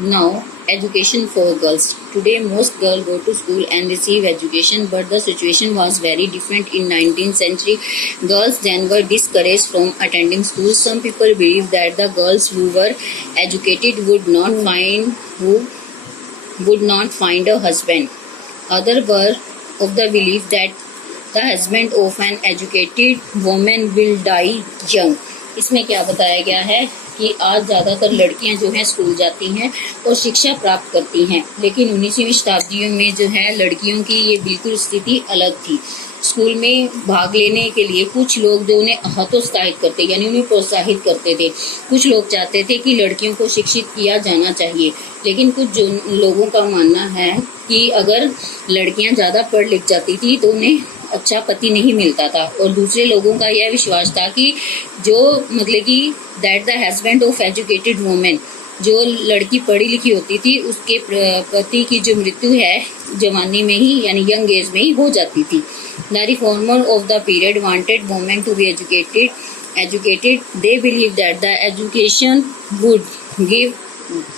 Now, education for girls. Today, most girls go to school and receive education, but the situation was very different in 19th century. Girls then were discouraged from attending school. Some people believe that the girls who were educated would not find a husband. Others were of the belief that the husband of an educated woman will die young. इसमें क्या बताया गया है कि आज ज़्यादातर लड़कियां जो हैं स्कूल जाती हैं और शिक्षा प्राप्त करती हैं, लेकिन 19वीं शताब्दियों में जो है लड़कियों की ये बिल्कुल स्थिति अलग थी। स्कूल में भाग लेने के लिए कुछ लोग जो उन्हें हतोत्साहित करते यानी उन्हें प्रोत्साहित करते थे। कुछ लोग चाहते थे कि लड़कियों को शिक्षित किया जाना चाहिए, लेकिन कुछ जो लोगों का मानना है कि अगर लड़कियां ज़्यादा पढ़ लिख जाती थी तो उन्हें अच्छा पति नहीं मिलता था। और दूसरे लोगों का यह विश्वास था कि जो मतलब कि that the husband of educated women, जो लड़की पढ़ी लिखी होती थी उसके पति की जो मृत्यु है जवानी में ही यानी यंग एज में ही हो जाती थी। The reformer of the period wanted women to be educated. They believe that the education would give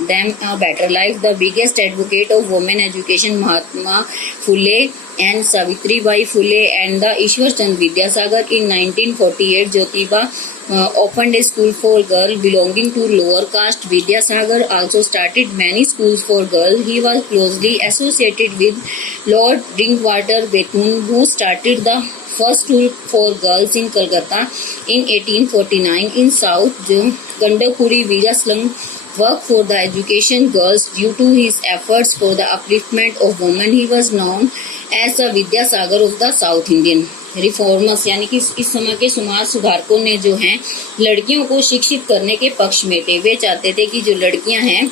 them a better life. The biggest advocate of women education, Mahatma Phule and Savitri Bai Phule and the Ishwar Chand Vidyasagar. In 1948, Jyotiba opened a school for girls belonging to lower caste. Vidyasagar also started many schools for girls. He was closely associated with Lord Drinkwater Bethune, who started the first school for girls in Calcutta in 1849. In South, Kandapuri Vijayaslam worked for the education girls due to his efforts for the upliftment of women. He was known as the Vidyasagar of the South Indian. Reformers यानी कि इस समय के समाज सुधारकों ने जो हैं लड़कियों को शिक्षित करने के पक्ष में थे। वे चाहते थे कि जो लड़कियां हैं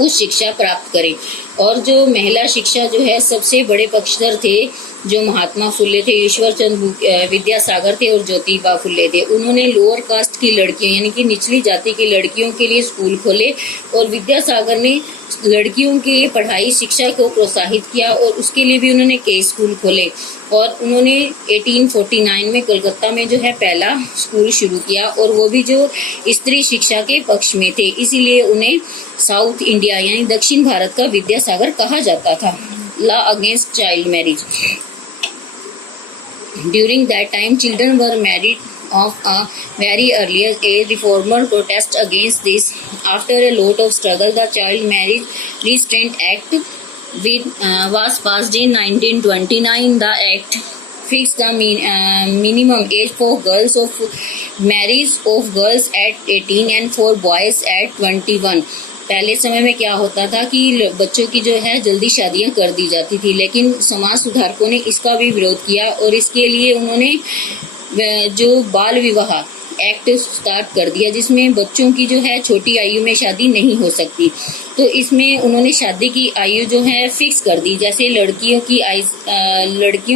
उस शिक्षा प्राप्त करें। और जो महिला शिक्षा जो है सबसे बड़े पक्षधर थे जो महात्मा फुले थे, ईश्वर चंद विद्यासागर थे और ज्योतिबा फुले थे। उन्होंने लोअर कास्ट की लड़कियों यानी कि निचली जाति की लड़कियों के लिए स्कूल खोले और विद्यासागर ने लड़कियों के पढ़ाई शिक्षा को प्रोत्साहित किया और उसके लिए भी उन्होंने कई स्कूल खोले। और उन्होंने 1849 में कलकत्ता में जो है पहला स्कूल शुरू किया और वो भी जो स्त्री शिक्षा के पक्ष में थे, इसीलिए उन्हें साउथ इंडिया यानी दक्षिण भारत का विद्यासागर कहा जाता था। Law against child marriage. During that time, children were married of a very early age. Reformer protest against this. After a lot of struggle, the Child Marriage Restraint Act was passed in 1929. The act fixed the minimum age for girls of marriage of girls at 18 and for boys at 21. पहले समय में क्या होता था कि बच्चों की जो है जल्दी शादियां कर दी जाती थी, लेकिन समाज सुधारकों ने इसका भी विरोध किया और इसके लिए उन्होंने जो बाल विवाह एक्ट स्टार्ट कर दिया जिसमें बच्चों की जो है छोटी आयु में शादी नहीं हो सकती। तो इसमें उन्होंने शादी की आयु जो है फिक्स कर दी। जैसे लड़कियों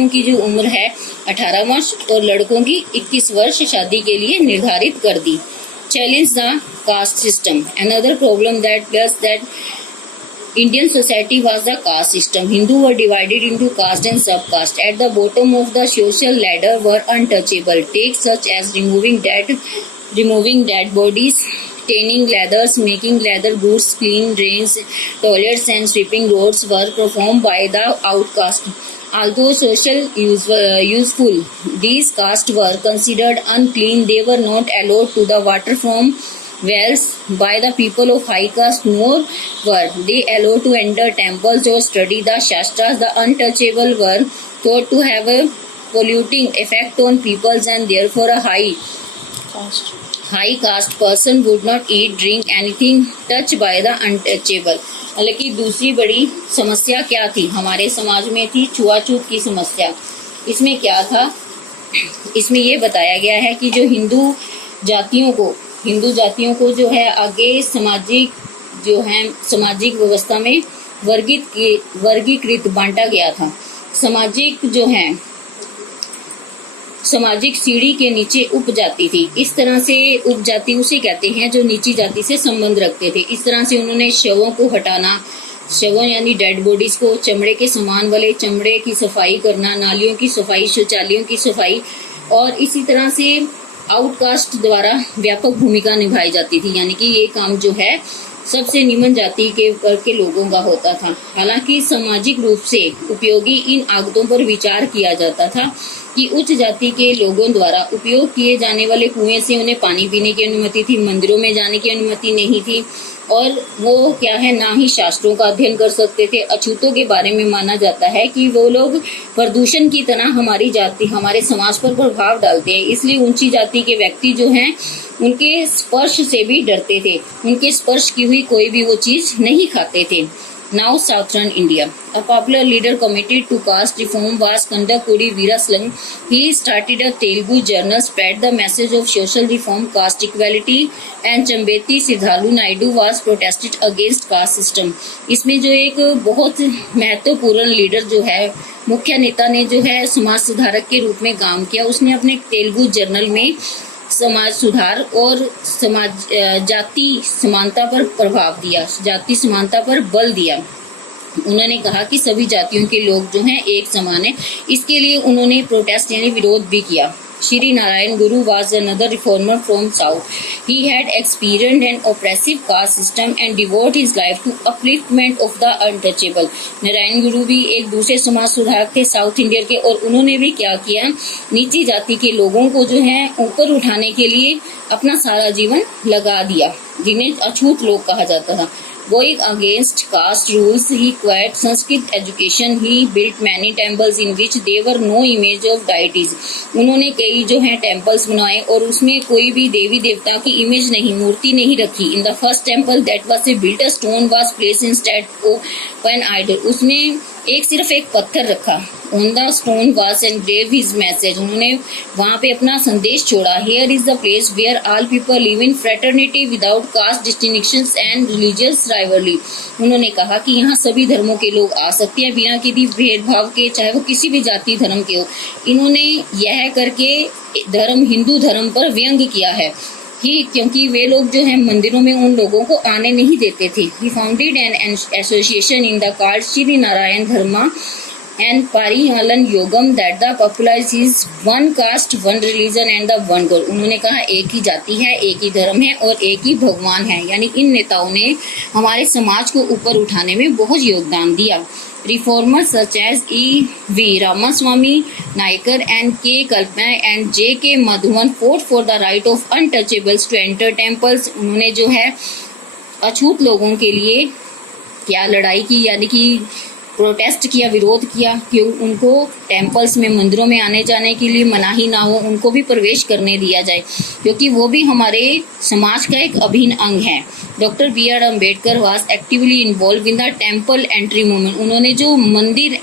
की जो उम्र है 18 वर्ष और लड़कों की 21 वर्ष शादी के लिए निर्धारित कर दी। Challenge the caste system. Another problem that Indian society was the caste system. Hindus were divided into caste and subcaste. At the bottom of the social ladder were untouchable. Takes such as removing dead bodies, tanning leathers, making leather goods, cleaning drains, toilets, and sweeping roads were performed by the outcast. Although useful, these castes were considered unclean. They were not allowed to the water from wells by the people of high caste, nor were they allowed to enter temples or study the Shastras. The untouchable were thought to have a polluting effect on peoples, and therefore a high caste person would not eat, drink anything touched by the untouchable. हालांकि दूसरी बड़ी समस्या क्या थी हमारे समाज में थी छुआछूत की समस्या। इसमें क्या था, इसमें ये बताया गया है कि जो हिंदू जातियों को जो है आगे सामाजिक व्यवस्था में वर्गीकृत बांटा गया था। सामाजिक सीढ़ी के नीचे उपजाति थी। इस तरह से उपजाति उसे कहते हैं जो नीची जाति से संबंध रखते थे। इस तरह से उन्होंने शवों को हटाना, शवों यानी डेड बॉडीज को, चमड़े के सामान वाले चमड़े की सफाई करना, नालियों की सफाई, शौचालयों की सफाई, और इसी तरह से आउटकास्ट द्वारा व्यापक भूमिका निभाई जाती थी। यानी कि ये काम जो है सबसे निम्न जाति के वर्ग के लोगों का होता था। हालांकि सामाजिक रूप से उपयोगी इन आगतों पर विचार किया जाता था कि उच्च जाति के लोगों द्वारा उपयोग किए जाने वाले कुएं से उन्हें पानी पीने की अनुमति थी, मंदिरों में जाने की अनुमति नहीं थी, और वो क्या है, ना ही शास्त्रों का अध्ययन कर सकते थे। अछूतों के बारे में माना जाता है कि वो लोग प्रदूषण की तरह हमारी जाति, हमारे समाज पर प्रभाव डालते हैं, इसलिए ऊंची जाति के व्यक्ति जो हैं उनके स्पर्श से भी डरते थे, उनके स्पर्श की हुई कोई भी वो चीज नहीं खाते थे। Now Southern India. A popular leader committed to caste reform was Kandakudi Veerasling. He started a Telugu journal, spread the message of social reform, caste equality, and Chambeti Siddhalu Naidu was protested against caste system. इसमें जो एक बहुत महत्वपूर्ण leader जो है, मुख्य नेता ने जो है समाज सुधारक के रूप में काम किया। उसने अपने तेलुगु जर्नल में समाज सुधार और समाज जाति समानता पर प्रभाव दिया, जाति समानता पर बल दिया। उन्होंने कहा कि सभी जातियों के लोग जो हैं एक समान है। इसके लिए उन्होंने प्रोटेस्ट यानी विरोध भी किया। Shri Narayan Guru was another reformer from South. He had experienced an oppressive caste system and devoted his life to upliftment of the untouchable. Narayan गुरु भी एक दूसरे समाज सुधारक थे साउथ इंडिया के, और उन्होंने भी क्या किया, नीची जाति के लोगों को जो है ऊपर उठाने के लिए अपना सारा जीवन लगा दिया, जिन्हें अछूत लोग कहा जाता था। Going against caste rules, he acquired Sanskrit education. He built many temples in which there were no image of deities. उन्होंने कई जो है टेम्पल्स बनाए और उसमें कोई भी देवी देवता की इमेज नहीं, मूर्ति नहीं रखी। In the first temple that was built, a stone was placed instead of an idol. उसमें सिर्फ एक पत्थर रखा। On the stone was engraved his message. उन्होंने वहाँ पे अपना संदेश छोड़ा। Here is the place where all people live in fraternity without caste distinctions and religious rivalry. उन्होंने कहा कि यहाँ सभी धर्मों के लोग आ सकते हैं बिना किसी भेदभाव के, चाहे वो किसी भी जाति धर्म के हो। इन्होंने यह करके धर्म, हिंदू धर्म पर व्यंग किया है क्योंकि वे लोग जो है मंदिरों में उन लोगों को आने नहीं देते थे। He founded an association in the called Shri Narayan Dharma and Parihalan Yogam that the popularizes one caste, one religion and the one God. उन्होंने कहा एक ही जाति है, एक ही धर्म है और एक ही भगवान है। यानी इन नेताओं ने हमारे समाज को ऊपर उठाने में बहुत योगदान दिया। Reformers such as E.V. Ramaswamy Naicker and K. Kalpana and J.K. Madhuvan fought for the right of untouchables to enter temples. उन्होंने जो है अछूत लोगों के लिए क्या लड़ाई की, यानी कि प्रोटेस्ट किया, विरोध किया कि उनको टेम्पल्स में, मंदिरों में आने जाने के लिए मनाही ना हो, उनको भी प्रवेश करने दिया जाए, क्योंकि वो भी हमारे समाज का एक अभिन्न अंग है। Doctor B R Ambedkar was actively involve in the temple entry movement. उन्होंने जो मंदिर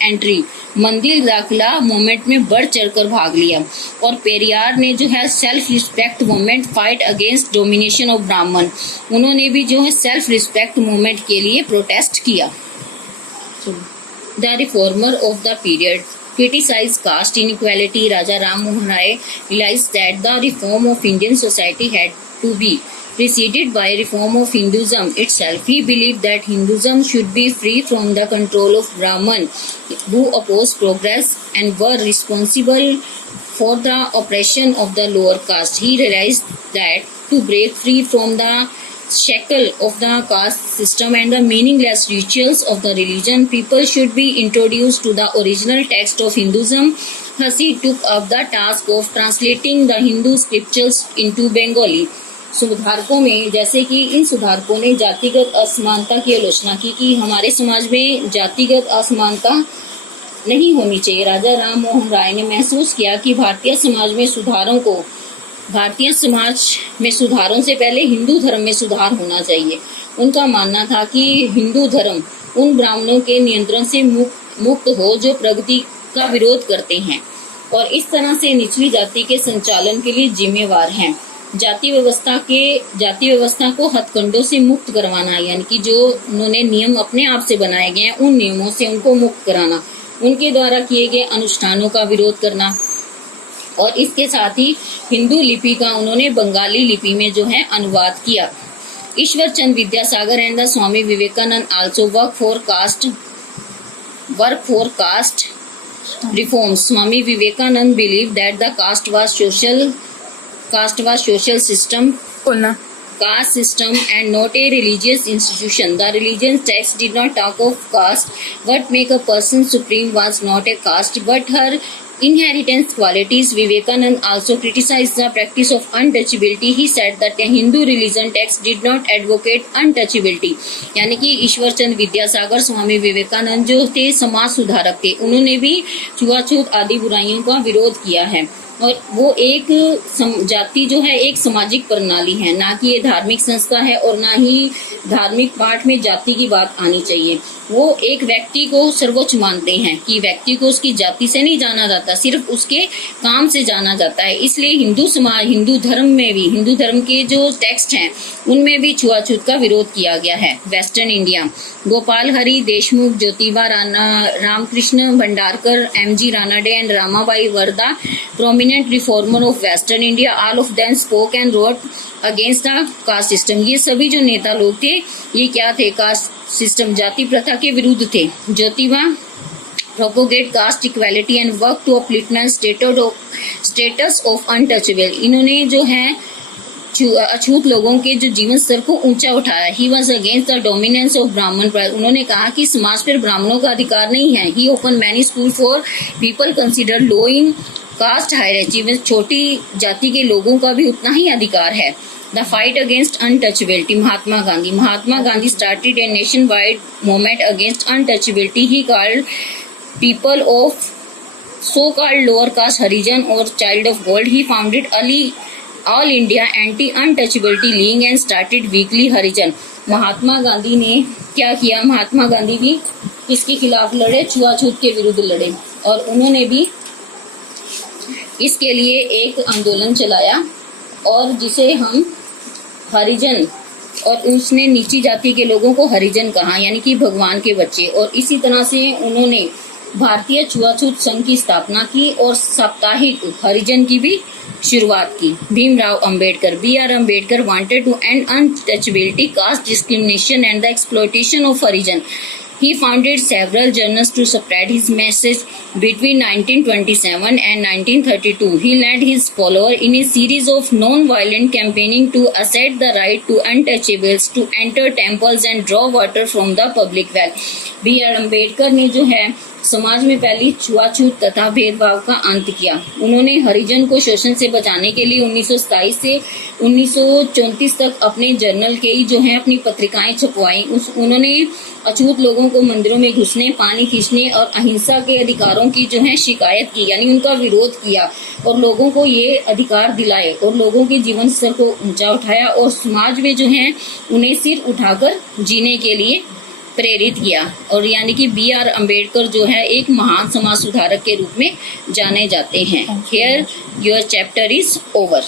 दाखिला मूवमेंट में बढ़ चढ़कर भाग लिया। और पेरियार ने जो है self respect movement, fight against domination of ब्राह्मण, उन्होंने भी जो है सेल्फ रिस्पेक्ट मूवमेंट के लिए प्रोटेस्ट किया। The reformer of the period criticized caste inequality. Raja Ram Mohan Rai realized that the reform of Indian society had to be preceded by reform of Hinduism itself. He believed that Hinduism should be free from the control of Brahman, who opposed progress and were responsible for the oppression of the lower caste. He realized that to break free from the shackle of the caste system and the meaningless rituals of the religion, people should be introduced to the original text of Hinduism. Thus he took up the task of translating the Hindu scriptures into Bengali. सुधारकों में, जैसे कि इन सुधारकों ने जातिगत असमानता की आलोचना की कि हमारे समाज में जातिगत असमानता नहीं होनी चाहिए। राजा राम मोहन राय ने महसूस किया कि भारतीय समाज में सुधारों से पहले हिंदू धर्म में सुधार होना चाहिए। उनका मानना था कि हिंदू धर्म उन ब्राह्मणों के नियंत्रण से मुक्त हो जो प्रगति का विरोध करते हैं और इस तरह से निचली जाति के संचालन के लिए जिम्मेवार हैं। जाति व्यवस्था को हथकंडों से मुक्त करवाना, यानी कि जो उन्होंने नियम अपने आप से बनाए गए हैं उन नियमों से उनको मुक्त कराना, उनके द्वारा किए गए अनुष्ठानों का विरोध करना, और इसके साथ ही हिंदू लिपि का उन्होंने बंगाली लिपि में जो है अनुवाद किया। Ishwar Chand Vidyasagar and the Swami Vivekananda also work for caste reforms. Swami Vivekananda believe that the caste was social system caste system and not a religious institution. The religion text did not talk of caste. What make a person supreme was not a caste, but her inheritance qualities. Vivekanand also criticized the practice of untouchability. He said that the Hindu religion text did not advocate untouchability. यानी कि ईश्वर चंद्र विद्यासागर स्वामी विवेकानंद जो थे समाज सुधारक थे, उन्होंने भी छुआछूत आदि बुराइयों का विरोध किया है। और वो एक जाति जो है एक सामाजिक प्रणाली है, ना कि ये धार्मिक संस्था है और ना ही धार्मिक पाठ में जाति की बात आनी चाहिए। वो एक व्यक्ति को सर्वोच्च मानते हैं कि व्यक्ति को उसकी जाति से नहीं जाना जाता, सिर्फ उसके काम से जाना जाता है। इसलिए हिंदू समाज, हिंदू धर्म में भी, हिंदू धर्म के जो टेक्स्ट हैं उनमें भी छुआछूत का विरोध किया गया है। Western India, Gopal Hari Deshmukh, Jyotiba Ramkrishna Bhandarkar, MG Ranade and Ramabai were the prominent reformer of Western India. All of them spoke and wrote against the caste system. ये सभी जो नेता लोग थे ये क्या थे? कास्ट सिस्टम, जाति प्रथा के विरुद्ध थे। Jyotiba propagate caste equality and work to upliftment status of untouchable. इन्होंने जो है अछूत लोगों के जो जीवन स्तर को ऊंचा उठाया। He was against the dominance of Brahman pride. उन्होंने कहा कि समाज पर ब्राह्मणों का अधिकार नहीं है। He opened many schools for people considered low in caste hierarchy में छोटी जाति के लोगों का भी उतना ही अधिकार है। The fight against untouchability, Mahatma Gandhi started a nationwide movement against untouchability. He called people of so called lower caste Harijan और child of God. He founded all India anti untouchability league and started weekly Harijan. Mahatma Gandhi ने क्या किया? महात्मा गांधी भी इसके खिलाफ लड़े, छुआछूत के विरुद्ध लड़े, और उन्होंने भी इसके लिए एक आंदोलन चलाया और जिसे हम हरिजन, और उसने नीची जाति के लोगों को हरिजन कहा, यानी कि भगवान के बच्चे। और इसी तरह से उन्होंने भारतीय छुआछूत संघ की स्थापना की और साप्ताहिक हरिजन की भी शुरुआत की। Bhimrao Ambedkar, B.R. Ambedkar wanted to end untouchability, caste discrimination and the exploitation of Harijan. He founded several journals to spread his message. Between 1927 and 1932, he led his followers in a series of non-violent campaigning to assert the right to untouchables to enter temples and draw water from the public well. B.R. Ambedkar ने जो है समाज में पहली छुआछूत तथा भेदभाव का अंत किया। उन्होंने हरिजन को शोषण से बचाने के लिए 1927 से 1934 तक अपने जर्नल के ही जो है अपनी पत्रिकाएं छपवाई। उन्होंने अछूत लोगों को मंदिरों में घुसने, पानी खींचने और अहिंसा के अधिकारों की जो है शिकायत की, यानी उनका विरोध किया और लोगों को ये अधिकार दिलाए और लोगों के जीवन स्तर को ऊंचा उठाया और समाज में जो है उन्हें सिर उठाकर जीने के लिए प्रेरित किया। और यानी कि B.R. अम्बेडकर जो है एक महान समाज सुधारक के रूप में जाने जाते हैं। Here your chapter is over.